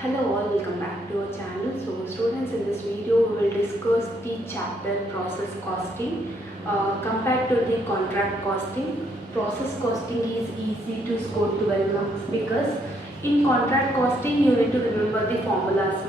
Hello all, welcome back to our channel. So students, in this video we will discuss the chapter process costing. Compared to the contract costing, process costing is easy to score 12 marks because in contract costing you need to remember the formulas,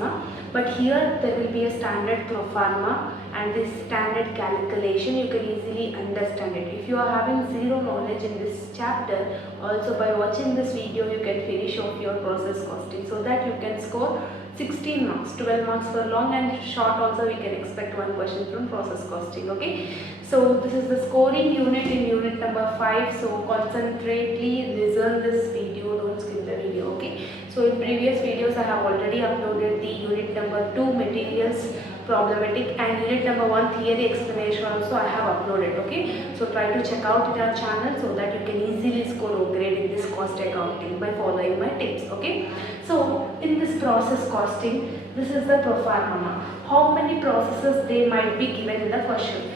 but here there will be a standard proforma and this standard calculation. You can easily understand it. If you are having zero knowledge in this chapter, also by watching this video you can finish off your process costing so that you can score 16 marks, 12 marks for long and short. Also we can expect one question from process costing. Okay, so this is the scoring unit in unit number 5. So concentrately listen this video, don't skip the video. Okay, so in previous videos I have already uploaded the unit number 2 materials problematic and unit number 1 theory explanation also I have uploaded. Okay, so try to check out in our channel so that you can easily score O grade in this cost accounting by following my tips. Okay, so in this process costing, this is the proforma. How many processes they might be given in the question?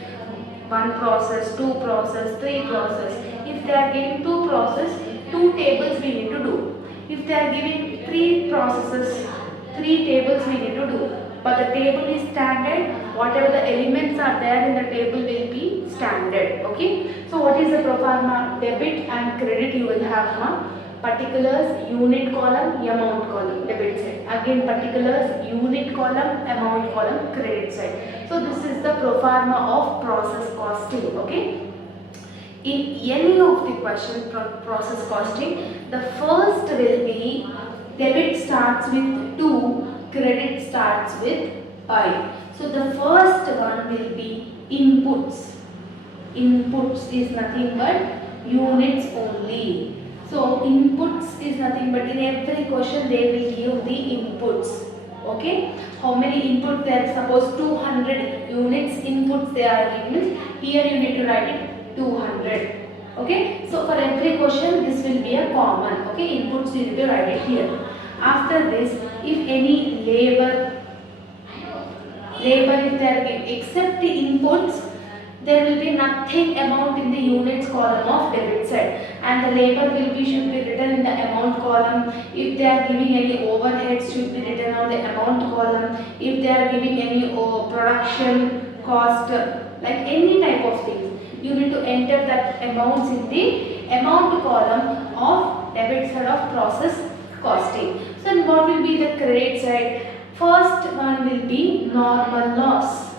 One process, two process, three process. If they are giving two process, two tables we need to do. If they are giving three processes, three tables we need to do. But the table is standard. Whatever the elements are there in the table will be standard. Okay. So what is the proforma? Debit and credit you will have. Particulars, unit column, amount column, debit side. Again particulars, unit column, amount column, credit side. So this is the proforma of process costing. Okay. In any of the question process costing, the first will be debit starts with 2, credit starts with 5. So the first one will be inputs. Inputs is nothing but units only. So inputs is nothing but in every question they will give the inputs. Okay, how many inputs there? Suppose 200 units inputs they are given. Here you need to write it 200. Okay, so for every question this will be a common. Okay, inputs you need to write it here. After this, if any labor if they are given except the inputs, there will be nothing amount in the units column of debit side, and the labor should be written in the amount column. If they are giving any overheads, should be written on the amount column. If they are giving any production cost, like any type of things, you need to enter that amounts in the amount column of debit side of process costing. So what will be the credit side? First one will be normal loss.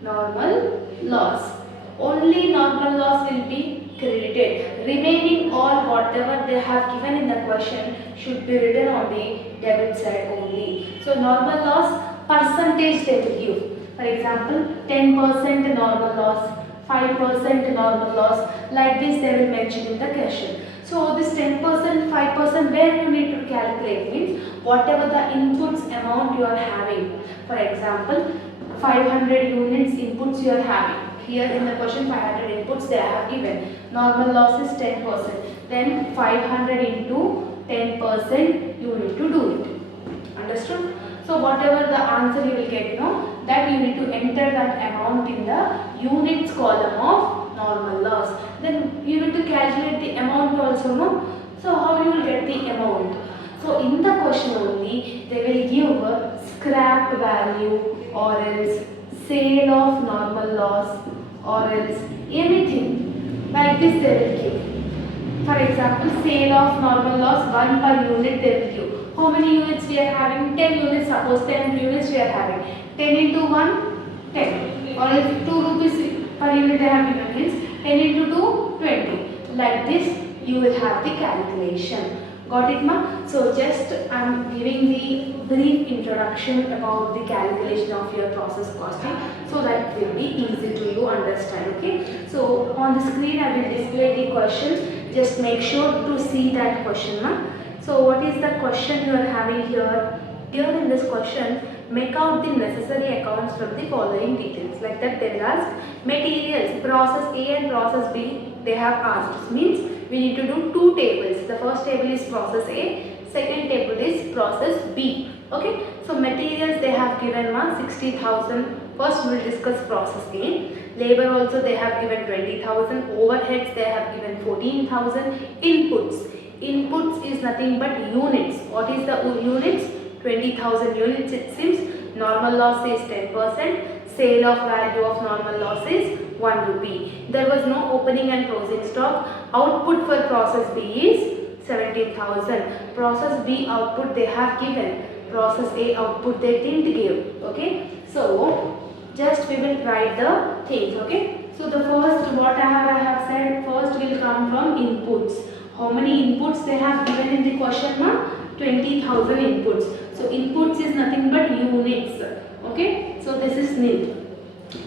Normal loss. Only normal loss will be credited. Remaining all whatever they have given in the question should be written on the debit side only. So normal loss percentage they will give. For example, 10% normal loss, 5% normal loss. Like this they will mention in the question. So this 10%, 5% where you need to calculate means whatever the inputs amount you are having. For example, 500 units inputs you are having. Here in the question 500 inputs they have given. Normal loss is 10%. Then 500 into 10% you need to do it. Understood? So whatever the answer you will get, that you need to enter that amount in the units column of normal loss. Then you need to calculate the amount also, no? So how you will get the amount? So in the question only they will give a scrap value or else sale of normal loss or else anything. Like this they will give. For example, sale of normal loss 1 per unit they will give. How many units we are having? 10 units. Suppose 10 units we are having. 10 into 1, 10. Or if 2 rupees per unit they have given means 10 into 2, 20. Like this you will have the calculation. Got it, ma? So just I am giving the brief introduction about the calculation of your process costing so that it will be easy to you understand. Okay. So on the screen I will display the question. Just make sure to see that question, ma. So what is the question you are having here? Here in this question, make out the necessary accounts from the following details. Like that they will ask materials, process A and process B they have asked. Means we need to do two tables. The first table is process A, second table is process B. Okay. So materials they have given 60,000. First we will discuss process A. Labor also they have given 20,000. Overheads they have given 14,000. Inputs. Inputs is nothing but units. What is the units? 20,000 units it seems. Normal loss is 10%. Sale of value of normal loss is 1 rupee. There was no opening and closing stock. Output for process B is 17,000. Process B output they have given. Process A output they didn't give. Okay. So just we will write the things. Okay. So the first what I have said first will come from inputs. How many inputs they have given in the question mark? 20,000 inputs. So inputs is nothing but units. Okay. So this is nil.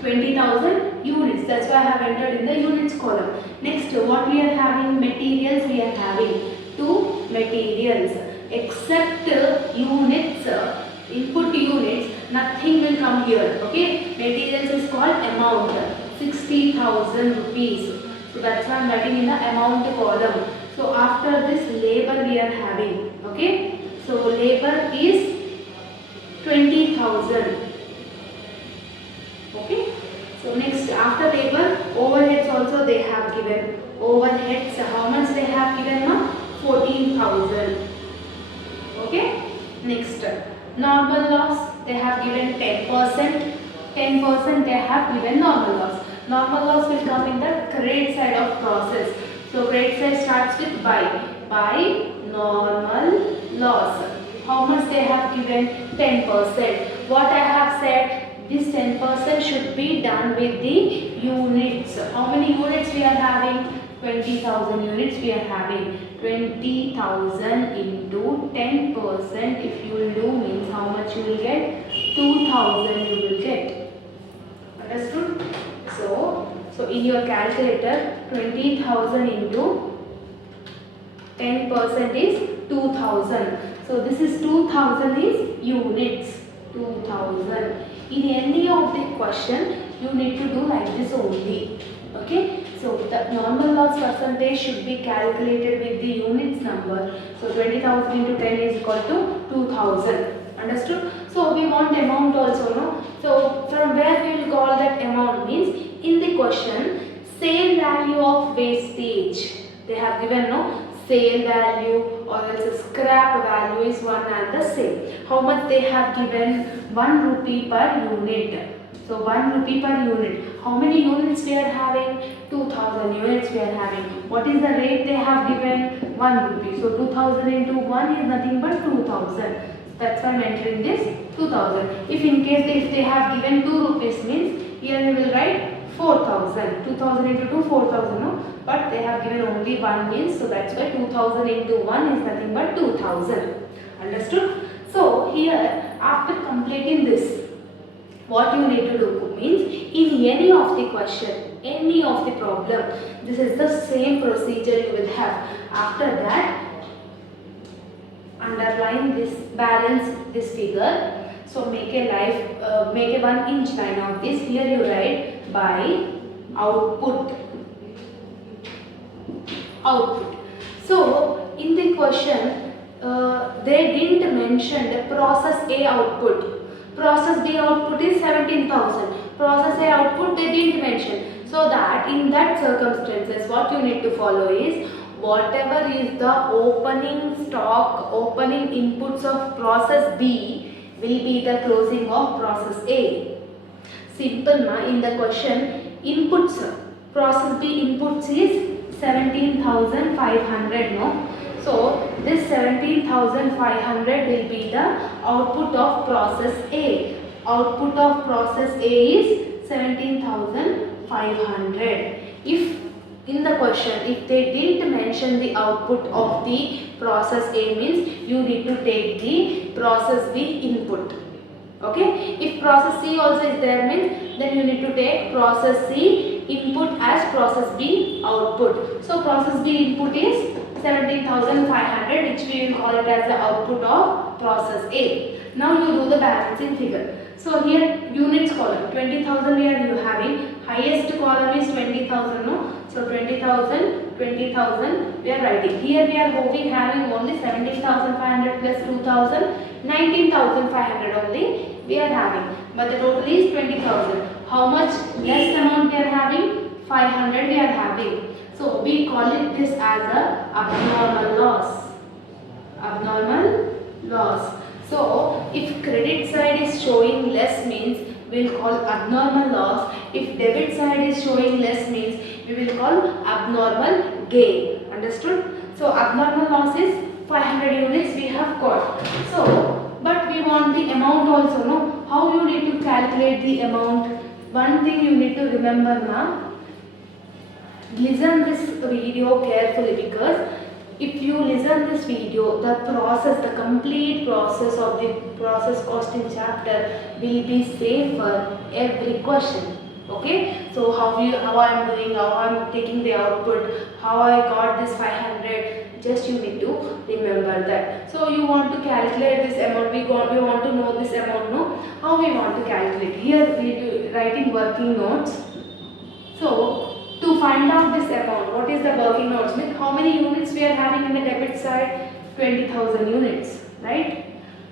20,000 units. That's why I have entered in the units column. Next, what we are having? Materials we are having. 2 materials. Except units, input units, nothing will come here. Okay. Materials is called amount. 60,000 rupees. So that's why I am writing in the amount column. So after this labor we are having. Okay. So labor is 20,000. Okay. So next after labor, overheads also they have given. Overheads how much they have given now? 14,000. Okay. Next normal loss they have given 10%. 10% they have given normal loss. Normal loss will come in the credit side of process. So credit side starts with by normal loss. How much they have given? 10%. What I have said, this 10% should be done with the units. How many units we are having? 20,000 units we are having. 20,000 into 10% if you will do means how much you will get? 2,000 you will get. Understood? So in your calculator 20,000 into 10% is 2,000. So this is 2,000 is units. 2,000. In any of the question you need to do like this only. Okay. So the normal loss percentage should be calculated with the units number. So 20,000 into 10 is equal to 2,000. Understood? So we want amount also, no? So from where we will call that amount means in the question sale value of wastage. They have given no sale value or else scrap value is one and the same. How much they have given? 1 rupee per unit. So 1 rupee per unit. How many units we are having? 2,000 units we are having. What is the rate they have given? 1 rupee. So 2,000 into 1 is nothing but 2,000. That's why I am entering this 2,000. If in case if they have given 2 rupees means here we will write 4,000. 2,000 into 2 4,000 no? But they have given only 1 means so that's why 2,000 into 1 is nothing but 2,000. Understood? So here after completing this what you need to do means in any of the question, any of the problem, this is the same procedure you will have. After that underline this, balance this figure. So make a 1 inch line of this. Here you write by output. So in the question they didn't mention the process A output. Process B output is 17,000. Process A output they didn't mention. So that in that circumstances what you need to follow is whatever is the opening stock, opening inputs of process B will be the closing of process A. Simple ma, in the question inputs, process B inputs is 17,500 no. So this 17,500 will be the output of process A. Output of process A is 17,500. If in the question if they didn't mention the output of the process A means you need to take the process B input. Okay. If process C also is there means then you need to take process C input as process B output. So process B input is 17,500 which we will call it as the output of process A. Now you do the balancing figure. So here units column 20,000 here you having, highest column is 20,000 no. So 20,000, 20,000 we are writing. Here we are having only 17,500 plus 2,000, 19,500 only we are having. But the total is 20,000. How much less amount we are having? 500 we are having. So we call it this as a abnormal loss. Abnormal loss. So if credit side is showing less means we will call abnormal loss. If debit side is showing less means we will call abnormal gain. Understood? So abnormal loss is 500 units we have got. So but we want the amount also, no? How you need to calculate the amount? One thing you need to remember now. Listen this video carefully, because if you listen this video, the process, the complete process of the process costing chapter will be same for every question. Okay, so how I am doing, how I am taking the output, how I got this 500, just you need to remember that. So you want to calculate this amount, we want to know this amount, no? How we want to calculate? Here we do writing working notes. So to find out this amount, what is the working notes? Means how many units we are having in the debit side? 20,000 units, right?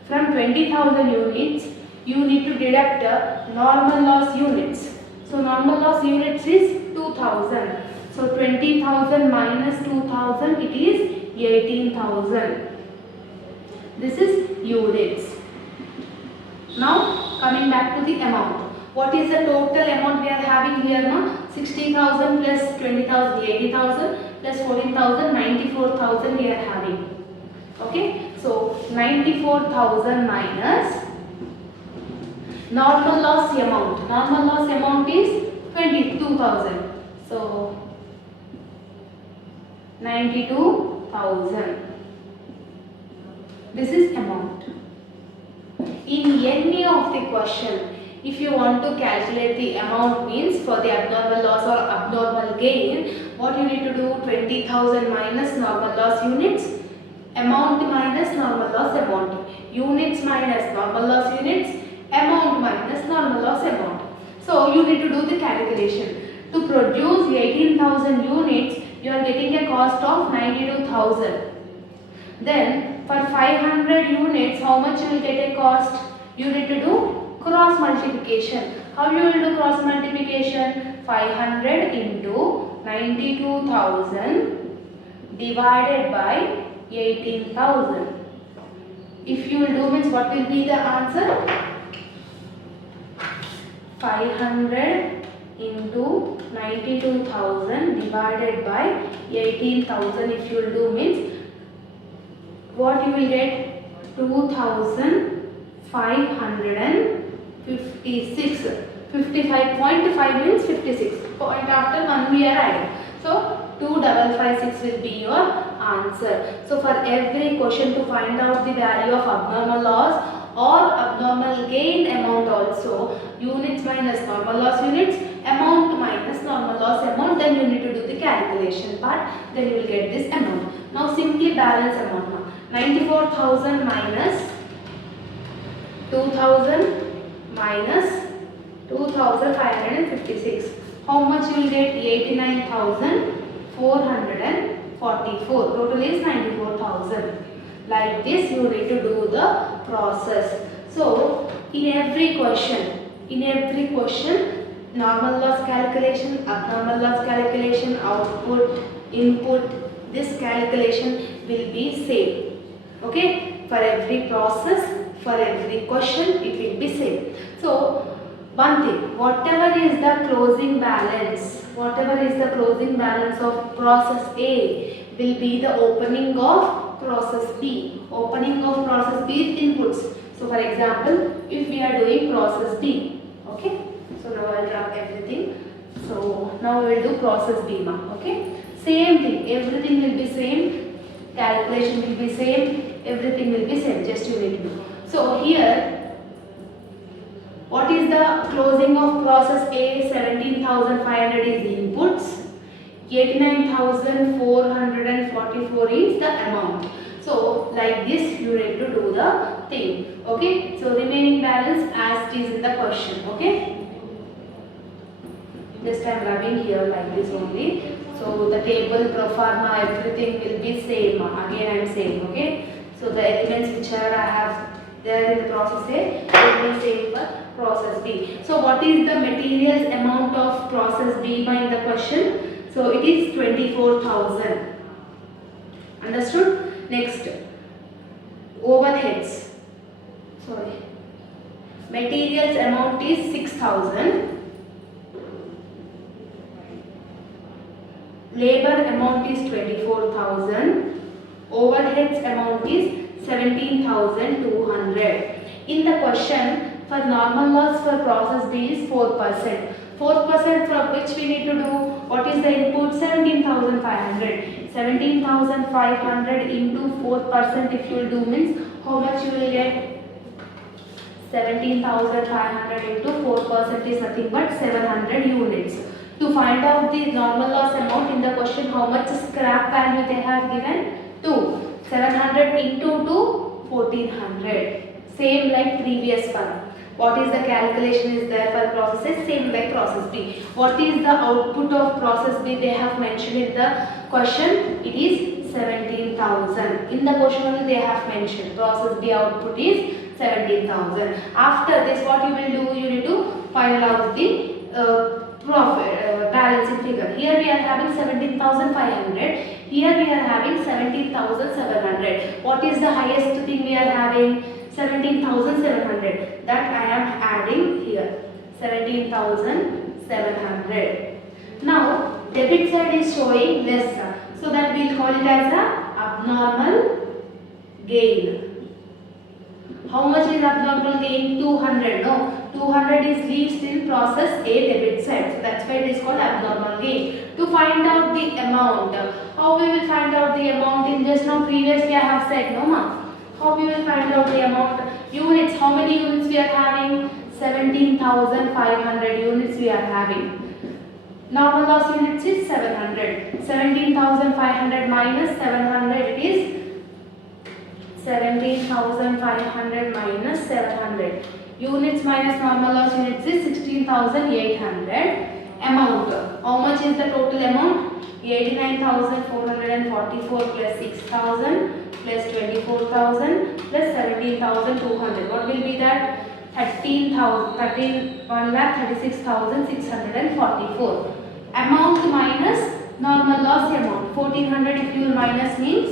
From 20,000 units, you need to deduct the normal loss units. So normal loss units is 2,000. So 20,000 minus 2,000, it is 18,000. This is units. Now coming back to the amount. What is the total amount we are having here now? 60,000 plus 20,000, 80,000 plus 14,000, 94,000 we are having. Okay, so 94,000 minus normal loss amount. Normal loss amount is 22,000. So 92,000. This is amount. In any of the question, if you want to calculate the amount means for the abnormal loss or abnormal gain, what you need to do? 20,000 minus normal loss units, amount minus normal loss amount, units minus normal loss units, amount minus normal loss amount. So you need to do the calculation. To produce 18,000 units, you are getting a cost of 92,000. Then for 500 units, how much you will get a cost? You need to do cross multiplication. How you will do cross multiplication? 500 into 92,000 divided by 18,000. If you will do means what will be the answer? 500 into 92,000 divided by 18,000. If you will do means what you will get? 2,556. 55.5 means 56. Point after 1 we are adding. So 2,556 will be your answer. So for every question to find out the value of abnormal loss or abnormal gain amount also, units minus normal loss units, amount minus normal loss amount, then you need to do the calculation part, then you will get this amount. Now simply balance amount now. 94,000 minus 2,000 minus 2,556. How much you will get? 89,444. Total is 94,000. Like this you need to do the process. So in every question, normal loss calculation, abnormal loss calculation, output, input, this calculation will be same. Okay, for every process, for every question, it will be same. So one thing, whatever is the closing balance of process A will be the opening of process B. Opening of process B is inputs. So for example, if we are doing process B, okay. So now I will drop everything. So now we will do process B now. Okay. Same thing, everything will be same, calculation will be same, everything will be same, just you need to do. So here, what is the closing of process A? 17,500 is the inputs, 89,444 is the amount. So like this you need to do the thing. Okay, so remaining balance as it is in the question. Okay, just I am rubbing here like this only. So the table, proforma, everything will be same. Again I am saying, okay. So the elements which I have there in the process A will be same for process B. So what is the materials amount of process B in the question? So it is 24,000. Understood? Next, overheads. Sorry. Materials amount is 6,000. Labor amount is 24,000. Overheads amount is 17,200. In the question, for normal loss for process B is 4%. 4% from which we need to do, what is the input? 17,500. 17,500 into 4% if you will do means, how much you will get? 17,500 into 4% is nothing but 700 units. To find out the normal loss amount in the question, how much scrap value they have given? 2. 700 into 2, 1400. Same like previous one. What is the calculation is there for processes? Same like process B. What is the output of process B? They have mentioned in the question. It is 17,000. In the question only they have mentioned. Process B output is 17,000. After this, what you will do? You need to find out the profit balancing figure. Here we are having 17,500. Here we are having 17,700. What is the highest thing we are having? 17,700. That I am adding here. 17,700. Now debit side is showing less, so that we will call it as a abnormal gain. How much is abnormal gain? 200. No, 200 is least in process A debit side. So that's why it is called abnormal gain. To find out the amount, how we will find out the amount? In just now previously I have said, no ma. How we will find out the amount? Units. How many units we are having? 17,500 units we are having. Normal loss units is 700. 17,500 minus 700, it is 17,500 minus 700. Units minus normal loss units is 16,800. Amount. How much is the total amount? 89,444 plus 6,000 plus 24,000 plus 17,200. What will be that? 1,36,644. Amount minus normal loss amount. 1,400 if you will minus means,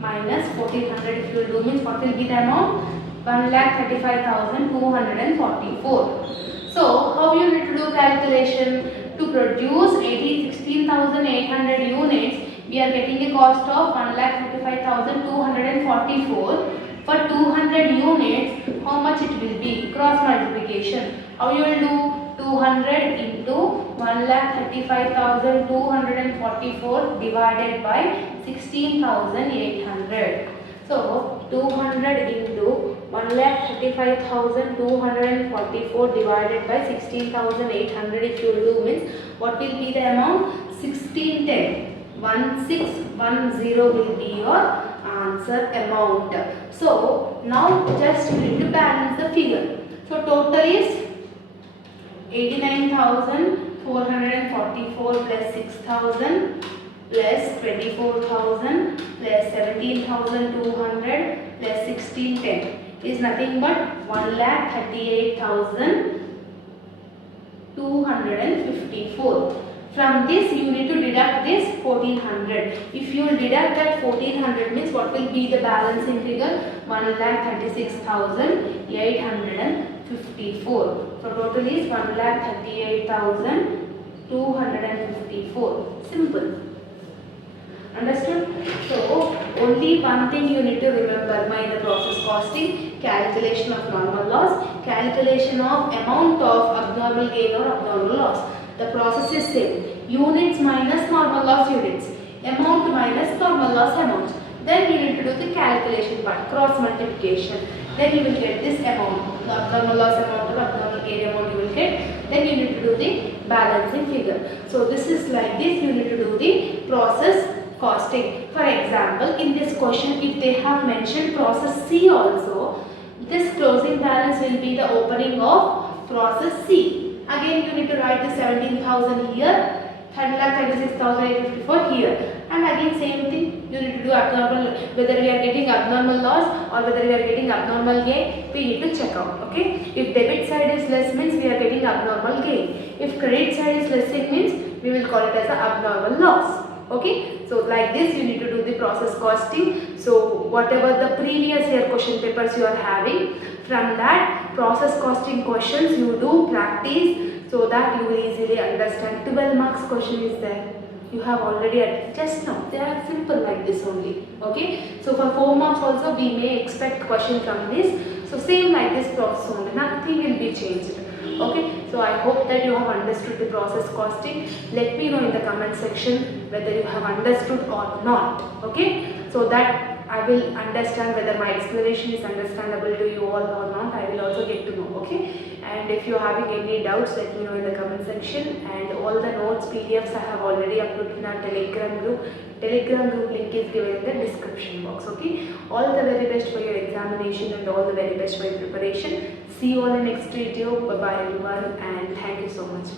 minus 1,400 if you will do means, what will be the amount? 1,35,244. So how you need to do calculation? To produce 16,800 units, we are getting a cost of 1,35,244. For 200 units, how much it will be? Cross multiplication. How you will do? 200 into 1,35,244 divided by 16,800. So 200 into 1,35,244 divided by 16,800 if you will do means, what will be the amount? 1610. 1610 will be your answer amount. So now just you need to balance the figure. So total is 89,444 plus 6,000 plus 24,000 plus 17,200 plus 1610 is nothing but 1,38,254. From this you need to deduct this 1,400. If you will deduct that 1,400 means, what will be the balancing figure? 1,36,854. So total is 1,38,254. Simple. Understood? So only one thing you need to remember by the process costing: calculation of normal loss, calculation of amount of abnormal gain or abnormal loss. The process is same. Units minus normal loss units, amount minus normal loss amount. Then you need to do the calculation part, cross multiplication. Then you will get this amount, the abnormal loss amount or abnormal gain amount you will get. Then you need to do the balancing figure. So this is like this. You need to do the process costing. For example, in this question, if they have mentioned process C also, this closing balance will be the opening of process C. Again you need to write the 17,000 here, 1,36,854 here, and again same thing you need to do abnormal, whether we are getting abnormal loss or whether we are getting abnormal gain, we need to check out. Okay, if debit side is less means we are getting abnormal gain, if credit side is less it means We will call it as a abnormal loss. Okay, so like this you need to do the process costing. So whatever the previous year question papers you are having, from that process costing questions you do practice, so that you will easily understand. 12 marks question is there. You have already just now. They are simple like this only. Okay, so for 4 marks also we may expect question from this. So same like this process only. Nothing will be changed. Okay, so I hope that you have understood the process costing. Let me know in the comment section whether you have understood or not. Okay, so that I will understand whether my explanation is understandable to you all or not. I will also get to know. Okay, and if you are having any doubts, let me know in the comment section. And all the notes PDFs I have already uploaded in our Telegram group. Telegram group link is given in the description box. Okay, all the very best for your examination and all the very best for your preparation. See you all in the next video. Bye bye everyone, and thank you so much.